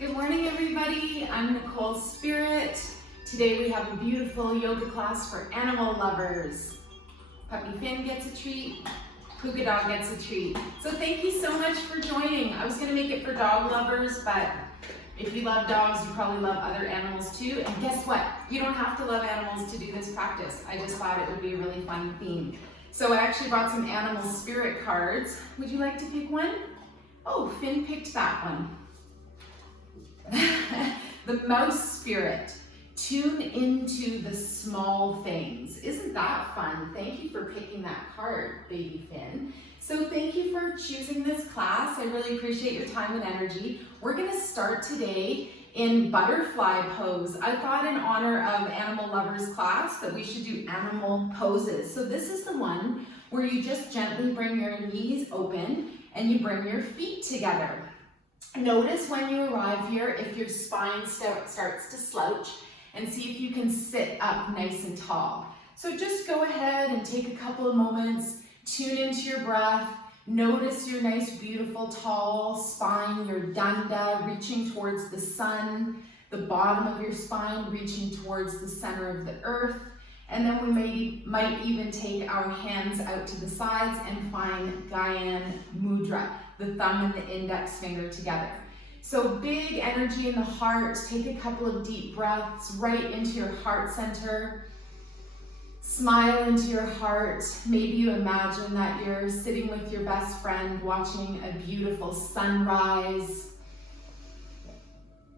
Good morning, everybody. I'm Nicole Spirit. Today we have a beautiful yoga class for animal lovers. Puppy Finn gets a treat, Puka dog gets a treat. So thank you so much for joining. I was gonna make it for dog lovers, but if you love dogs, you probably love other animals too. And guess what? You don't have to love animals to do this practice. I just thought it would be a really fun theme. So I actually brought some animal spirit cards. Would you like to pick one? Oh, Finn picked that one. The mouse spirit. Tune into the small things. Isn't that fun? Thank you for picking that card, baby Finn. So thank you for choosing this class. I really appreciate your time and energy. We're gonna start today in butterfly pose. I thought in honor of Animal Lovers class that we should do animal poses. So this is the one where you just gently bring your knees open and you bring your feet together. Notice when you arrive here if your spine starts to slouch, and see if you can sit up nice and tall. So just go ahead and take a couple of moments, tune into your breath, notice your nice, beautiful, tall spine, your danda reaching towards the sun, the bottom of your spine reaching towards the center of the earth, and then we might even take our hands out to the sides and find Gyan Mudra, the thumb and the index finger together. So big energy in the heart. Take a couple of deep breaths right into your heart center. Smile into your heart. Maybe you imagine that you're sitting with your best friend watching a beautiful sunrise.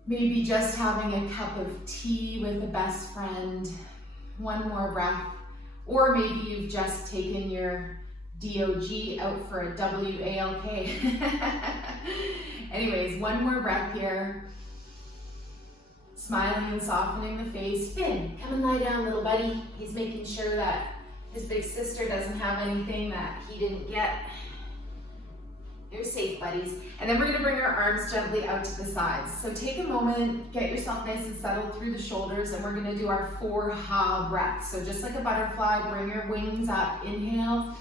Maybe just having a cup of tea with a best friend. One more breath. Or maybe you've just taken your DOG out for a WALK. Anyways, one more breath here. Smiling and softening the face. Finn, come and lie down, little buddy. He's making sure that his big sister doesn't have anything that he didn't get. You're safe, buddies. And then we're gonna bring our arms gently out to the sides. So take a moment, get yourself nice and settled through the shoulders, and we're gonna do our 4 ha breaths. So just like a butterfly, bring your wings up, inhale.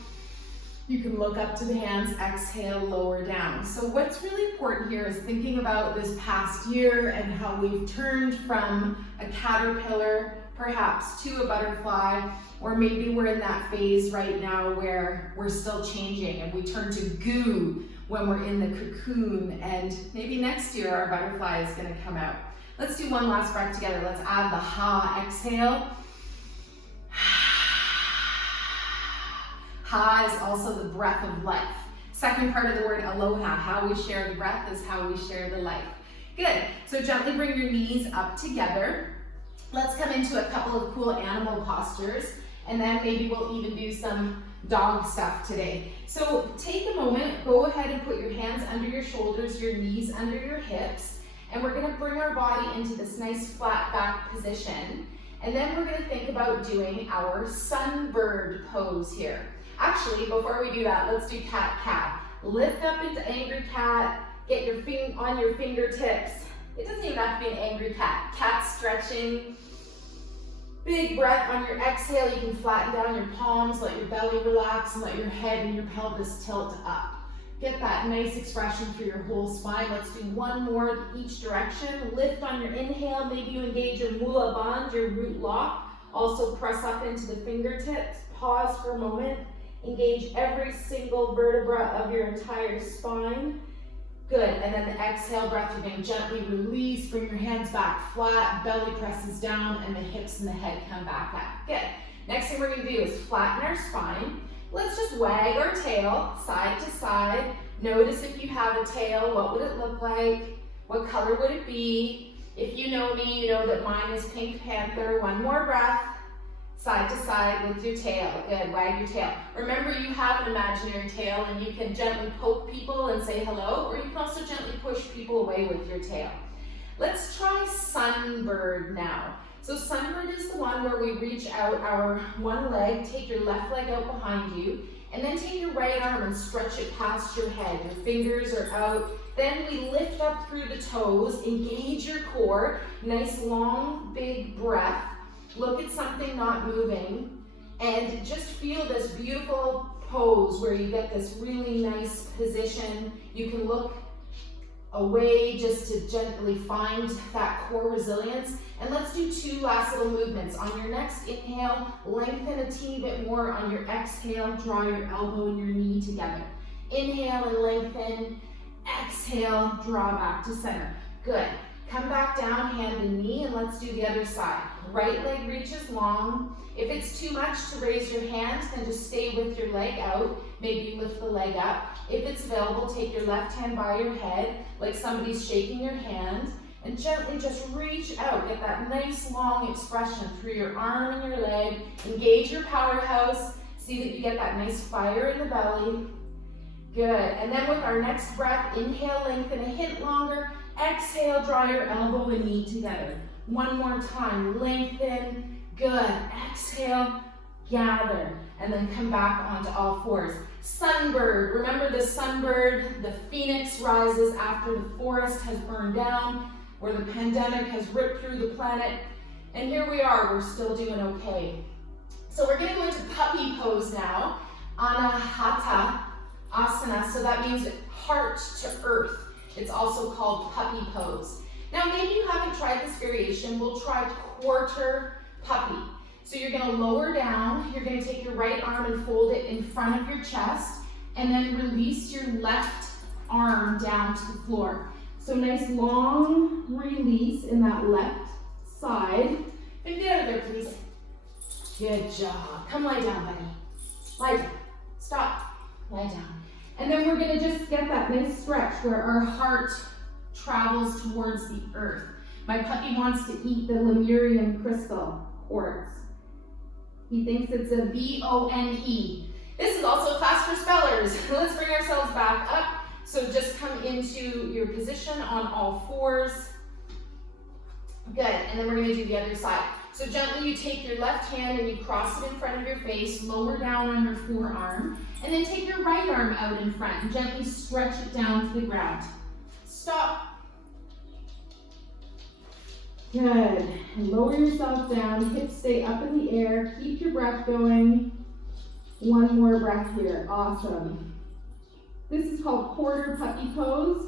You can look up to the hands, exhale, lower down. So what's really important here is thinking about this past year and how we've turned from a caterpillar perhaps to a butterfly, or maybe we're in that phase right now where we're still changing and we turn to goo when we're in the cocoon, and maybe next year our butterfly is gonna come out. Let's do one last breath together. Let's add the ha, exhale. Ha is also the breath of life. Second part of the word aloha, how we share the breath is how we share the life. Good, so gently bring your knees up together. Let's come into a couple of cool animal postures, and then maybe we'll even do some dog stuff today. So take a moment, go ahead and put your hands under your shoulders, your knees under your hips, and we're gonna bring our body into this nice flat back position. And then we're gonna think about doing our sunbird pose here. Actually, before we do that, let's do cat-cat. Lift up into angry cat, get your on your fingertips. It doesn't even have to be an angry cat. Cat stretching. Big breath on your exhale. You can flatten down your palms, let your belly relax, and let your head and your pelvis tilt up. Get that nice expression through your whole spine. Let's do one more each direction. Lift on your inhale. Maybe you engage your mula bandh, your root lock. Also press up into the fingertips. Pause for a moment. Engage every single vertebra of your entire spine. Good, and then the exhale breath, you're going to gently release, bring your hands back flat, belly presses down, and the hips and the head come back up. Good. Next thing we're going to do is flatten our spine. Let's just wag our tail side to side. Notice if you have a tail, what would it look like? What color would it be? If you know me, you know that mine is Pink Panther. One more breath. Side to side with your tail. Good, wag your tail. Remember, you have an imaginary tail and you can gently poke people and say hello, or you can also gently push people away with your tail. Let's try sunbird now. So sunbird is the one where we reach out our one leg, take your left leg out behind you, and then take your right arm and stretch it past your head. Your fingers are out. Then we lift up through the toes, engage your core, nice long, big breath. Look at something not moving, and just feel this beautiful pose where you get this really nice position. You can look away just to gently find that core resilience. And let's do 2 last little movements. On your next inhale, lengthen a teeny bit more. On your exhale, draw your elbow and your knee together. Inhale and lengthen. Exhale, draw back to center. Good. Come back down, hand and knee, and let's do the other side. Right leg reaches long. If it's too much to raise your hand, then just stay with your leg out. Maybe lift the leg up. If it's available, take your left hand by your head, like somebody's shaking your hand, and gently just reach out. Get that nice long expression through your arm and your leg. Engage your powerhouse. See that you get that nice fire in the belly. Good. And then with our next breath, inhale, lengthen a hint longer. Exhale, draw your elbow and knee together. One more time, lengthen. Good. Exhale, gather, and then come back onto all fours. Sunbird. Remember the sunbird, the phoenix rises after the forest has burned down, where the pandemic has ripped through the planet. And here we are, we're still doing okay. So we're gonna go into puppy pose now. Anahata asana, so that means heart to earth. It's also called puppy pose. Now maybe you haven't tried this variation. We'll try quarter puppy. So you're gonna lower down, you're gonna take your right arm and fold it in front of your chest, and then release your left arm down to the floor. So nice long release in that left side. And get out of there, please. Good job. Come lie down, buddy. Lie down. Stop. Lie down. And then we're gonna just get that nice stretch where our heart travels towards the earth. My puppy wants to eat the Lemurian crystal quartz. He thinks it's a B-O-N-E. This is also a class for spellers. Let's bring ourselves back up. So just come into your position on all fours. Good, and then we're gonna do the other side. So gently you take your left hand and you cross it in front of your face, lower down on your forearm, and then take your right arm out in front and gently stretch it down to the ground. Stop. Good, and lower yourself down, hips stay up in the air, keep your breath going. One more breath here, awesome. This is called quarter puppy pose.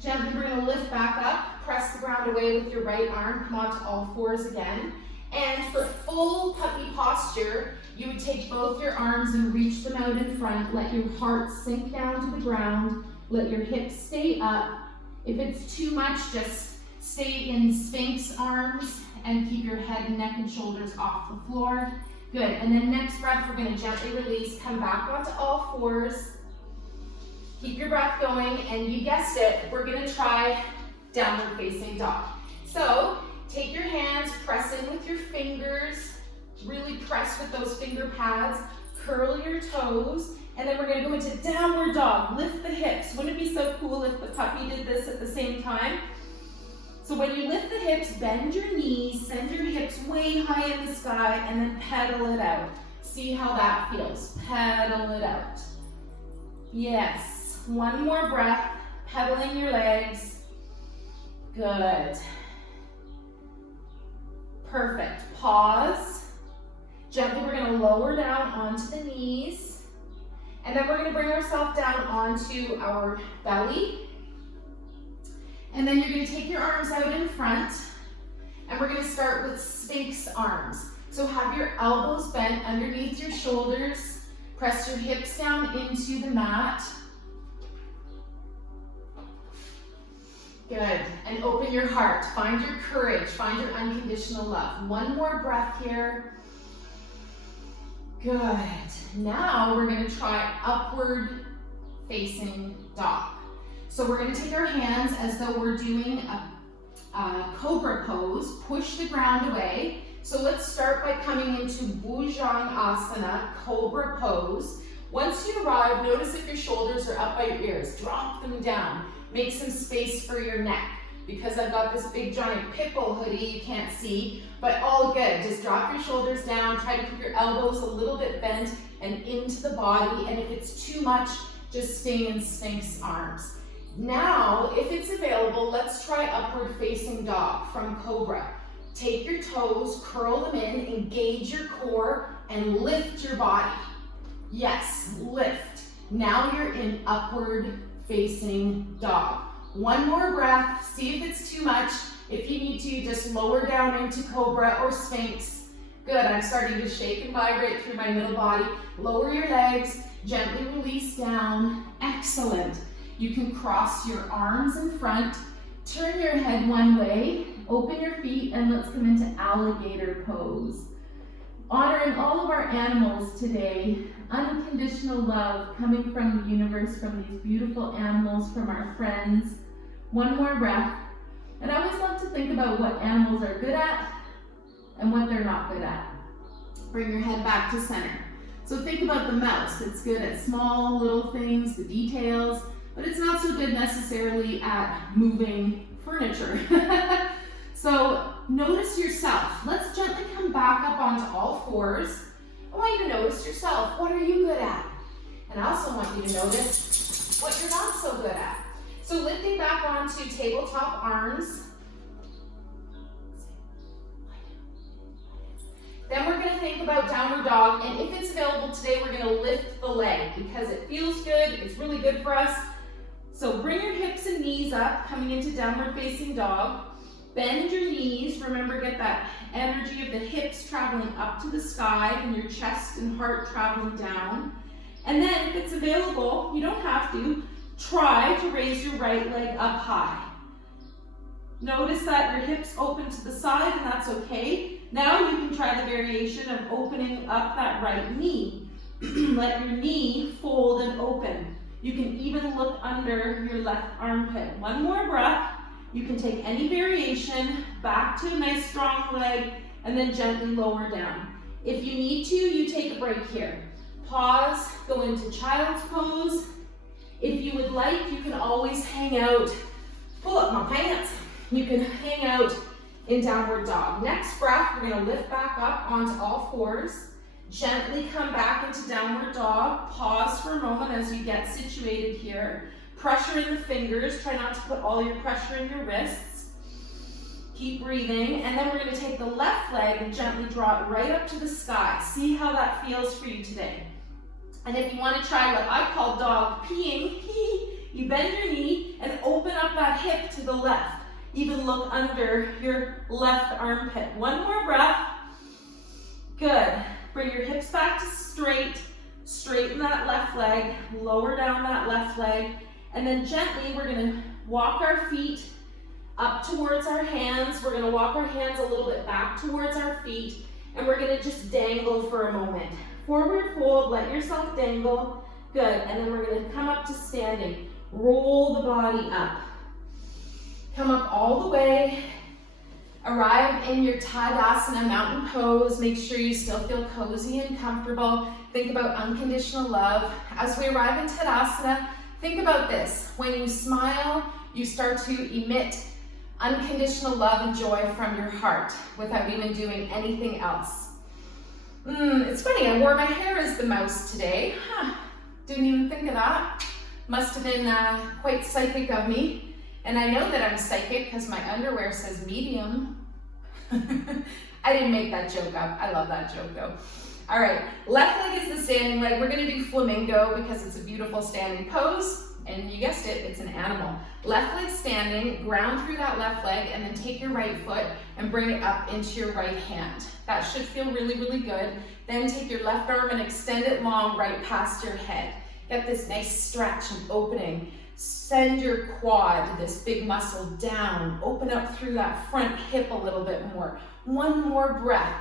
Gently we're gonna lift back up, press the ground away with your right arm, come onto all fours again. And for full puppy posture, you would take both your arms and reach them out in front, let your heart sink down to the ground, let your hips stay up. If it's too much, just stay in Sphinx arms and keep your head, neck, and shoulders off the floor. Good, and then next breath, we're gonna gently release, come back onto all fours. Keep your breath going, and you guessed it, we're gonna try downward facing dog. So, take your hands, press in with your fingers, really press with those finger pads, curl your toes, and then we're gonna go into downward dog. Lift the hips. Wouldn't it be so cool if the puppy did this at the same time? So when you lift the hips, bend your knees, send your hips way high in the sky, and then pedal it out. See how that feels. Pedal it out. Yes. One more breath, pedaling your legs. Good. Perfect. Pause. Gently, we're going to lower down onto the knees. And then we're going to bring ourselves down onto our belly. And then you're going to take your arms out in front. And we're going to start with Sphinx arms. So have your elbows bent underneath your shoulders. Press your hips down into the mat. Good, and open your heart. Find your courage, find your unconditional love. One more breath here. Good. Now we're gonna try upward facing dog. So we're gonna take our hands as though we're doing a cobra pose, push the ground away. So let's start by coming into Bhujangasana, cobra pose. Once you arrive, notice if your shoulders are up by your ears. Drop them down. Make some space for your neck. Because I've got this big giant pitbull hoodie, you can't see, but all good. Just drop your shoulders down, try to keep your elbows a little bit bent and into the body, and if it's too much, just stay in Sphinx arms. Now, if it's available, let's try upward facing dog from Cobra. Take your toes, curl them in, engage your core, and lift your body. Yes, lift. Now you're in upward facing dog. One more breath. See if it's too much. If you need to, just lower down into Cobra or Sphinx. Good, I'm starting to shake and vibrate through my middle body. Lower your legs, gently release down. Excellent. You can cross your arms in front, turn your head one way, open your feet, and let's come into alligator pose. Honoring all of our animals today, unconditional love coming from the universe, from these beautiful animals, from our friends. One more breath. And I always love to think about what animals are good at and what they're not good at. Bring your head back to center. So think about the mouse. It's good at small little things, the details, but it's not so good necessarily at moving furniture. So notice yourself. Let's gently come back up onto all fours. I want you to notice yourself. What are you good at? And I also want you to notice what you're not so good at. So lifting back onto tabletop arms. Then we're going to think about downward dog, and if it's available today, we're going to lift the leg because it feels good, it's really good for us. So bring your hips and knees up, coming into downward facing dog. Bend your knees, remember get that energy of the hips traveling up to the sky and your chest and heart traveling down. And then if it's available, you don't have to, try to raise your right leg up high. Notice that your hips open to the side, and that's okay. Now you can try the variation of opening up that right knee. Let your knee fold and open. You can even look under your left armpit. One more breath. You can take any variation back to a nice strong leg and then gently lower down. If you need to, you take a break here. Pause, go into child's pose. If you would like, you can always hang out. Pull up my pants. You can hang out in downward dog. Next breath, we're going to lift back up onto all fours. Gently come back into downward dog. Pause for a moment as you get situated here. Pressure in the fingers. Try not to put all your pressure in your wrists. Keep breathing. And then we're going to take the left leg and gently draw it right up to the sky. See how that feels for you today. And if you want to try what I call dog peeing, you bend your knee and open up that hip to the left. Even look under your left armpit. One more breath. Good. Bring your hips back to straight. Straighten that left leg. Lower down that left leg. And then gently, we're going to walk our feet up towards our hands. We're going to walk our hands a little bit back towards our feet. And we're going to just dangle for a moment. Forward fold. Let yourself dangle. Good. And then we're going to come up to standing. Roll the body up. Come up all the way, arrive in your Tadasana mountain pose. Make sure you still feel cozy and comfortable. Think about unconditional love. As we arrive in Tadasana, think about this. When you smile, you start to emit unconditional love and joy from your heart without even doing anything else. It's funny, I wore my hair as the mouse today. Didn't even think of that. Must have been quite psychic of me. And I know that I'm psychic because my underwear says medium. I didn't make that joke up. I love that joke though. All right, left leg is the standing leg. We're gonna do flamingo because it's a beautiful standing pose. And you guessed it, it's an animal. Left leg standing, ground through that left leg, and then take your right foot and bring it up into your right hand. That should feel really, really good. Then take your left arm and extend it long right past your head. Get this nice stretch and opening. Send your quad, this big muscle, down. Open up through that front hip a little bit more. One more breath.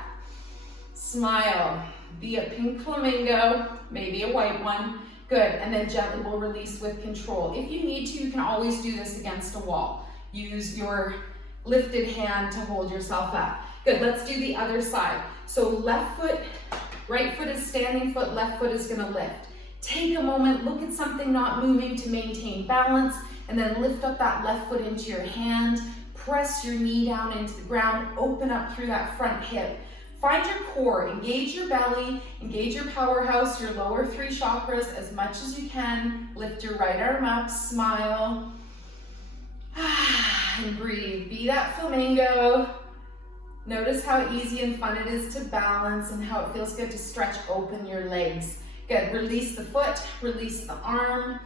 Smile. Be a pink flamingo, maybe a white one. Good, and then gently we'll release with control. If you need to, you can always do this against a wall. Use your lifted hand to hold yourself up. Good, let's do the other side. So left foot, right foot is standing foot, left foot is gonna lift. Take a moment, look at something not moving to maintain balance, and then lift up that left foot into your hand. Press your knee down into the ground, open up through that front hip. Find your core, engage your belly, engage your powerhouse, your lower three chakras as much as you can. Lift your right arm up, smile, and breathe. Be that flamingo. Notice how easy and fun it is to balance and how it feels good to stretch open your legs. Good, release the foot, release the arm.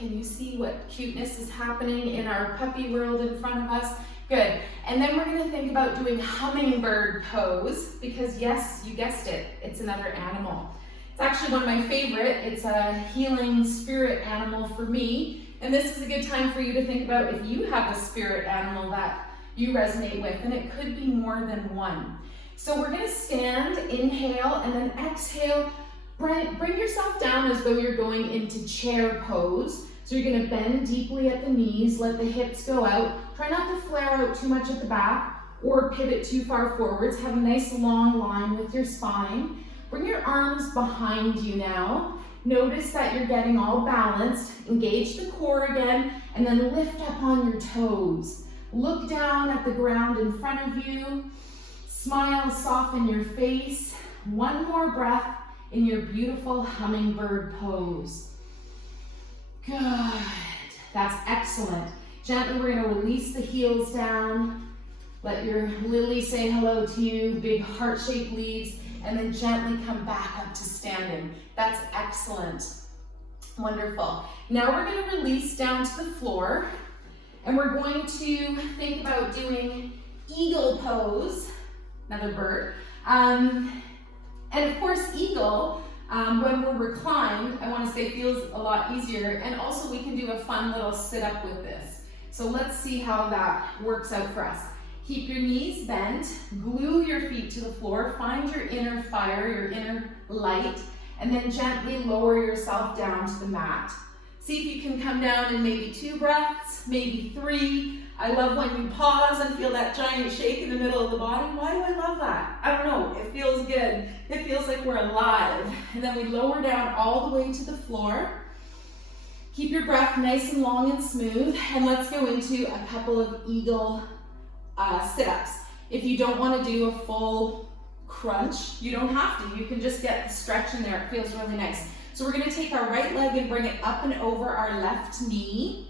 Can you see what cuteness is happening in our puppy world in front of us? Good. And then we're going to think about doing hummingbird pose because yes, you guessed it, it's another animal. It's actually one of my favorite. It's a healing spirit animal for me. And this is a good time for you to think about if you have a spirit animal that you resonate with, and it could be more than one. So we're going to stand, inhale, and then exhale. Bring yourself down as though you're going into chair pose. So you're going to bend deeply at the knees, let the hips go out. Try not to flare out too much at the back or pivot too far forwards. Have a nice long line with your spine. Bring your arms behind you now. Notice that you're getting all balanced. Engage the core again, and then lift up on your toes. Look down at the ground in front of you. Smile, soften your face. One more breath in your beautiful hummingbird pose. Good. That's excellent. Gently, we're going to release the heels down. Let your lily say hello to you. Big heart-shaped leaves. And then gently come back up to standing. That's excellent. Wonderful. Now we're going to release down to the floor. And we're going to think about doing eagle pose. Another bird. And of course, eagle, when we're reclined, I want to say feels a lot easier. And also we can do a fun little sit up with this. So let's see how that works out for us. Keep your knees bent, glue your feet to the floor, find your inner fire, your inner light, and then gently lower yourself down to the mat. See if you can come down in maybe 2 breaths, maybe 3. I love when you pause and feel that giant shake in the middle of the body. Why do I love that? I don't know, it feels good. It feels like we're alive. And then we lower down all the way to the floor. Keep your breath nice and long and smooth, and let's go into a couple of eagle sit-ups. If you don't want to do a full crunch, you don't have to. You can just get the stretch in there. It feels really nice. So we're going to take our right leg and bring it up and over our left knee.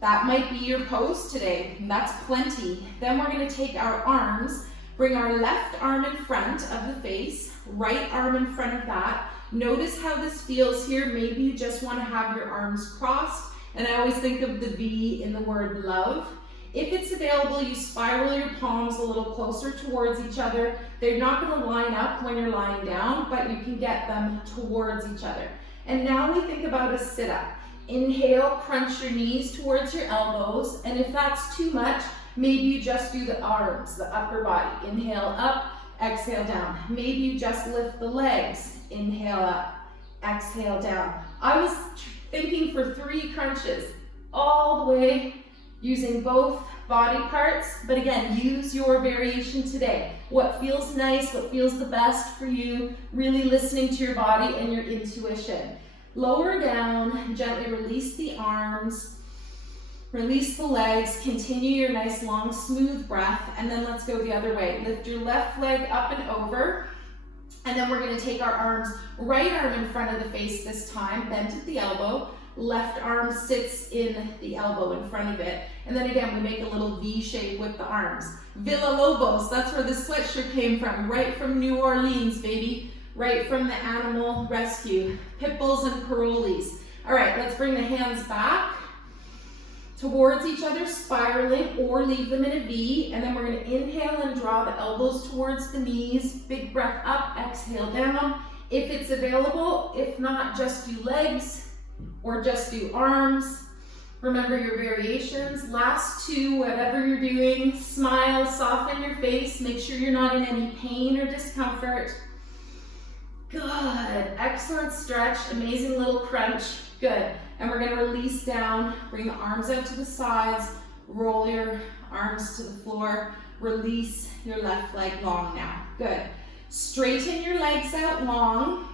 That might be your pose today. That's plenty. Then we're going to take our arms, bring our left arm in front of the face, right arm in front of that. Notice how this feels here. Maybe you just want to have your arms crossed. And I always think of the V in the word love. If it's available, you spiral your palms a little closer towards each other. They're not going to line up when you're lying down, but you can get them towards each other. And now we think about a sit-up. Inhale, crunch your knees towards your elbows. And if that's too much, maybe you just do the arms, the upper body. Inhale up, exhale down. Maybe you just lift the legs. Inhale up, exhale down. I was thinking for 3 crunches, all the way, using both body parts, but again, use your variation today. What feels nice, what feels the best for you, really listening to your body and your intuition. Lower down, gently release the arms, release the legs, continue your nice long smooth breath, and then let's go the other way. Lift your left leg up and over, and then we're going to take our arms, right arm in front of the face this time, bent at the elbow. Left arm sits in the elbow in front of it. And then again, we make a little V shape with the arms. Villa Lobos, that's where the sweatshirt came from. Right from New Orleans, baby. Right from the animal rescue. Pit bulls and parolees. All right, let's bring the hands back towards each other, spiraling, or leave them in a V. And then we're going to inhale and draw the elbows towards the knees. Big breath up, exhale down. If it's available, if not, just do legs. Or just do arms. Remember your variations. Last 2, whatever you're doing, smile, soften your face. Make sure you're not in any pain or discomfort. Good. Excellent stretch. Amazing little crunch. Good. And we're going to release down. Bring the arms out to the sides. Roll your arms to the floor. Release your left leg long now. Good. Straighten your legs out long.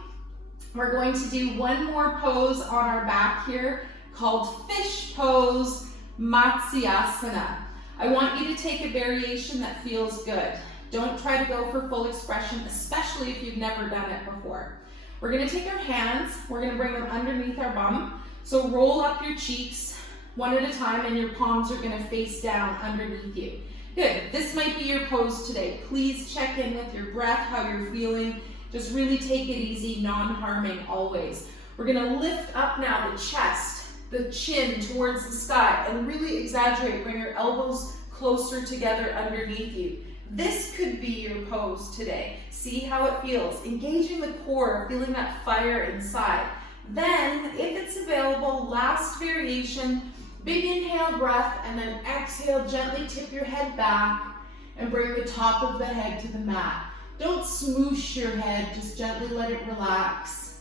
We're going to do one more pose on our back here called fish pose, Matsyasana. I want you to take a variation that feels good. Don't try to go for full expression, especially if you've never done it before. We're going to take our hands, we're going to bring them underneath our bum. So roll up your cheeks one at a time, and your palms are going to face down underneath you. Good. This might be your pose today. Please check in with your breath, how you're feeling. Just really take it easy, non-harming always. We're going to lift up now the chest, the chin towards the sky, and really exaggerate. Bring your elbows closer together underneath you. This could be your pose today. See how it feels. Engaging the core, feeling that fire inside. Then, if it's available, last variation, big inhale breath, and then exhale, gently tip your head back and bring the top of the head to the mat. Don't smoosh your head, just gently let it relax.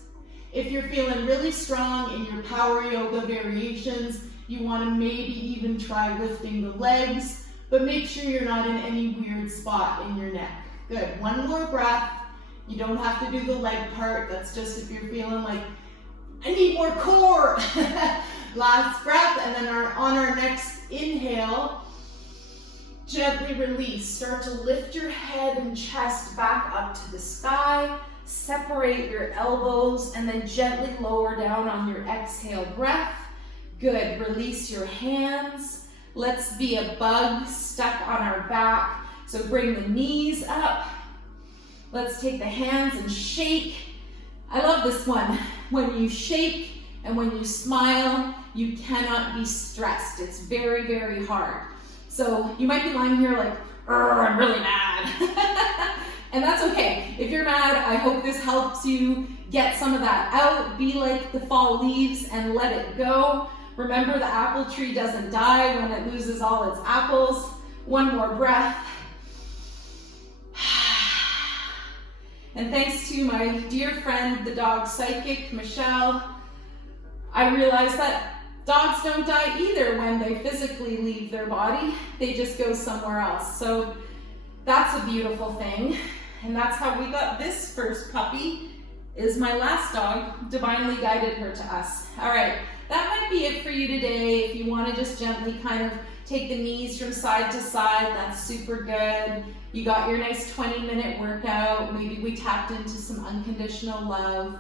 If you're feeling really strong in your power yoga variations, you want to maybe even try lifting the legs, but make sure you're not in any weird spot in your neck. Good, one more breath. You don't have to do the leg part, that's just if you're feeling like, I need more core. Last breath, and then on our next inhale, gently release. Start to lift your head and chest back up to the sky. Separate your elbows and then gently lower down on your exhale breath. Good, release your hands. Let's be a bug stuck on our back. So bring the knees up. Let's take the hands and shake. I love this one. When you shake and when you smile, you cannot be stressed. It's very, very hard. So you might be lying here like, I'm really mad. And that's okay. If you're mad, I hope this helps you get some of that out. Be like the fall leaves and let it go. Remember, the apple tree doesn't die when it loses all its apples. One more breath. And thanks to my dear friend, the dog psychic, Michele, I realized that dogs don't die either when they physically leave their body. They just go somewhere else. So that's a beautiful thing. And that's how we got this first puppy, is my last dog divinely guided her to us. All right, that might be it for you today. If you want to just gently kind of take the knees from side to side, that's super good. You got your nice 20-minute workout. Maybe we tapped into some unconditional love.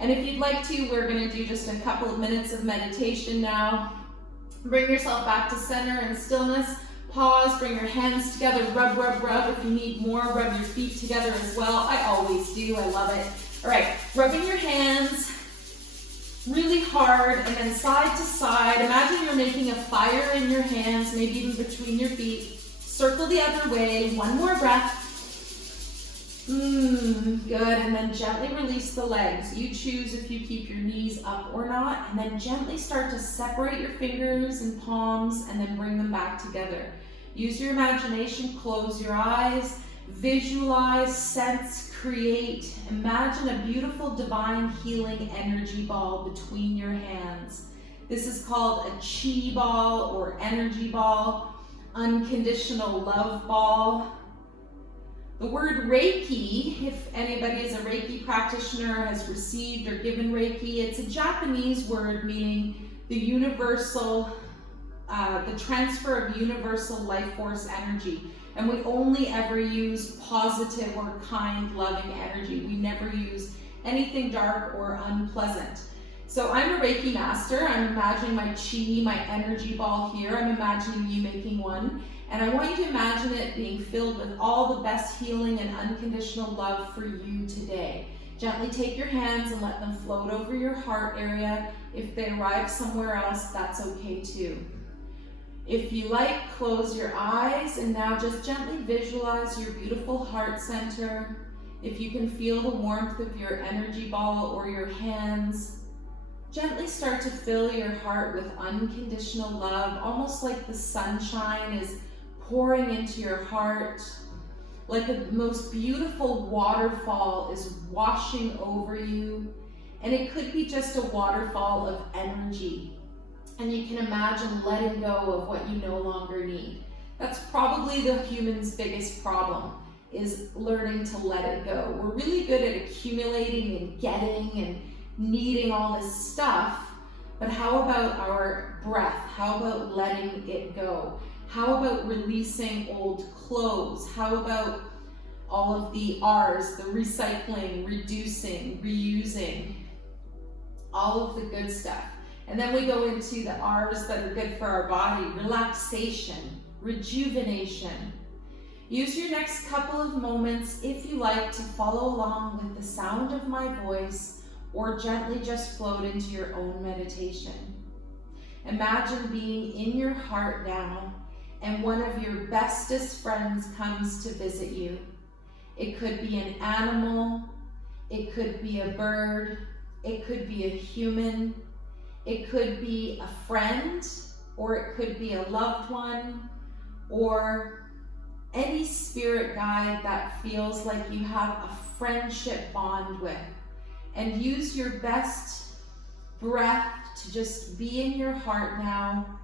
And if you'd like to, we're going to do just a couple of minutes of meditation now. Bring yourself back to center and stillness. Pause, bring your hands together, rub, rub, rub. If you need more, rub your feet together as well. I always do, I love it. All right, rubbing your hands really hard and then side to side. Imagine you're making a fire in your hands, maybe even between your feet. Circle the other way, one more breath. Good, and then gently release the legs. You choose if you keep your knees up or not, and then gently start to separate your fingers and palms and then bring them back together. Use your imagination, close your eyes, visualize, sense, create. Imagine a beautiful divine healing energy ball between your hands. This is called a chi ball or energy ball, unconditional love ball. The word Reiki, if anybody is a Reiki practitioner, has received or given Reiki, it's a Japanese word meaning the universal, the transfer of universal life force energy. And we only ever use positive or kind, loving energy. We never use anything dark or unpleasant. So I'm a Reiki master. I'm imagining my chi, my energy ball here. I'm imagining you making one. And I want you to imagine it being filled with all the best healing and unconditional love for you today. Gently take your hands and let them float over your heart area. If they arrive somewhere else, that's okay too. If you like, close your eyes and now just gently visualize your beautiful heart center. If you can feel the warmth of your energy ball or your hands, gently start to fill your heart with unconditional love, almost like the sunshine is pouring into your heart, like a most beautiful waterfall is washing over you. And it could be just a waterfall of energy. And you can imagine letting go of what you no longer need. That's probably the human's biggest problem, is learning to let it go. We're really good at accumulating and getting and needing all this stuff, but how about our breath? How about letting it go? How about releasing old clothes? How about all of the R's, the recycling, reducing, reusing, all of the good stuff. And then we go into the R's that are good for our body: relaxation, rejuvenation. Use your next couple of moments, if you like, to follow along with the sound of my voice or gently just float into your own meditation. Imagine being in your heart now, and one of your bestest friends comes to visit you. It could be an animal, it could be a bird, it could be a human, it could be a friend, or it could be a loved one, or any spirit guide that feels like you have a friendship bond with. And use your best breath to just be in your heart now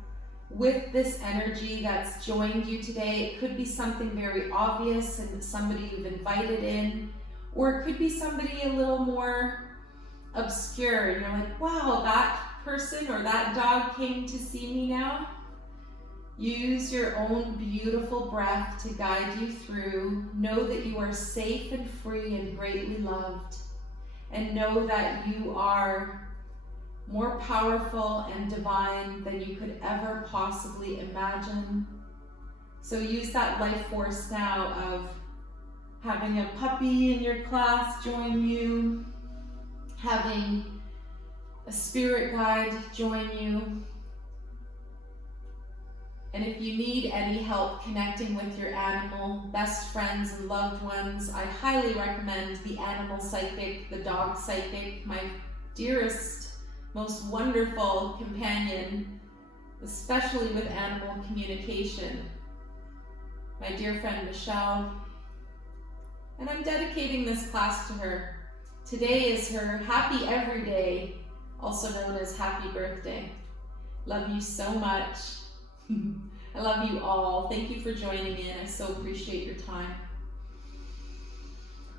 with this energy that's joined you today. It could be something very obvious and somebody you've invited in, or it could be somebody a little more obscure. You're like, wow, that person or that dog came to see me now. Use your own beautiful breath to guide you through. Know that you are safe and free and greatly loved. And know that you are more powerful and divine than you could ever possibly imagine. So use that life force now of having a puppy in your class join you, having a spirit guide join you. And if you need any help connecting with your animal, best friends and loved ones, I highly recommend the animal psychic, the dog psychic, my dearest, most wonderful companion, especially with animal communication, my dear friend Michele. And I'm dedicating this class to her. Today is her happy every day, also known as happy birthday. Love you so much. I love you all. Thank you for joining in. I so appreciate your time.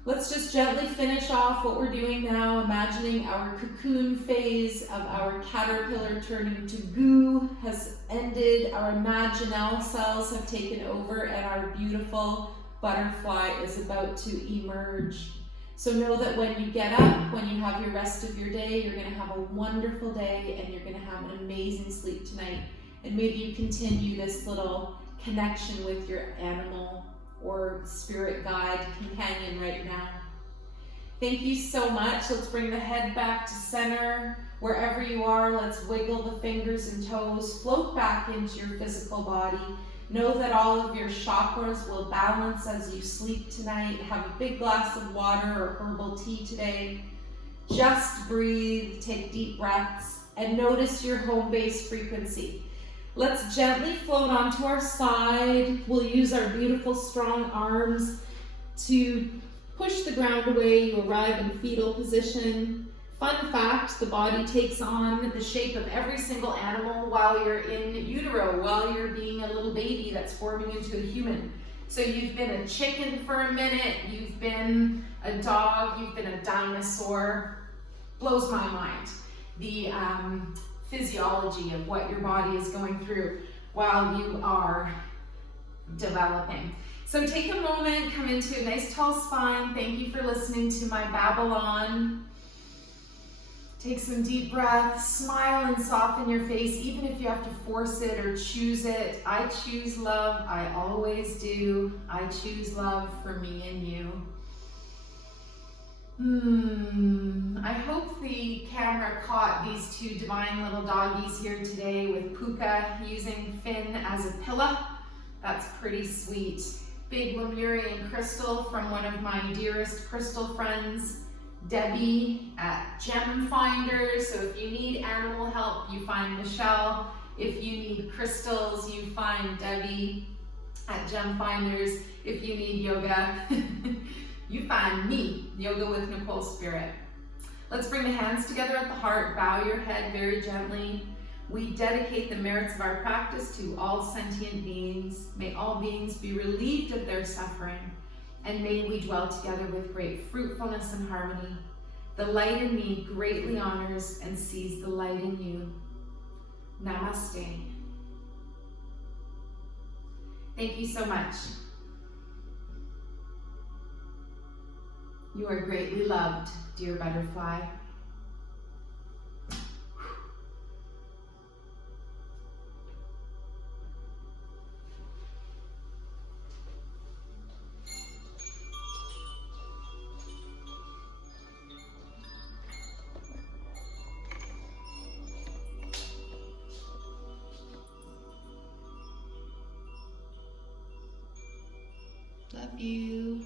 Let's just gently finish off what we're doing now, imagining our cocoon phase of our caterpillar turning to goo has ended, our imaginal cells have taken over, and our beautiful butterfly is about to emerge. So know that when you get up, when you have your rest of your day, you're going to have a wonderful day and you're going to have an amazing sleep tonight. And maybe you continue this little connection with your animal or spirit guide companion right now. Thank you so much. Let's bring the head back to center. Wherever you are, let's wiggle the fingers and toes. Float back into your physical body. Know that all of your chakras will balance as you sleep tonight. Have a big glass of water or herbal tea today. Just breathe, take deep breaths, and notice your home base frequency. Let's gently float onto our side. We'll use our beautiful strong arms to push the ground away. You arrive in fetal position. Fun fact, the body takes on the shape of every single animal while you're in utero, while you're being a little baby that's forming into a human. So you've been a chicken for a minute, you've been a dog, you've been a dinosaur. Blows my mind. The physiology of what your body is going through while you are developing. So take a moment, come into a nice tall spine. Thank you for listening to my Babylon. Take some deep breaths, smile and soften your face, even if you have to force it or choose it. I choose love, I always do. I choose love for me and you. I hope the camera caught these two divine little doggies here today with Puka using Finn as a pillow. That's pretty sweet. Big Lemurian crystal from one of my dearest crystal friends, Debbie at Gem Finders. So if you need animal help, you find Michele. If you need crystals, you find Debbie at Gem Finders. If you need yoga, you find me, Yoga with Nicole Spirit. Let's bring the hands together at the heart. Bow your head very gently. We dedicate the merits of our practice to all sentient beings. May all beings be relieved of their suffering, and may we dwell together with great fruitfulness and harmony. The light in me greatly honors and sees the light in you. Namaste. Thank you so much. You are greatly loved, dear butterfly. Love you.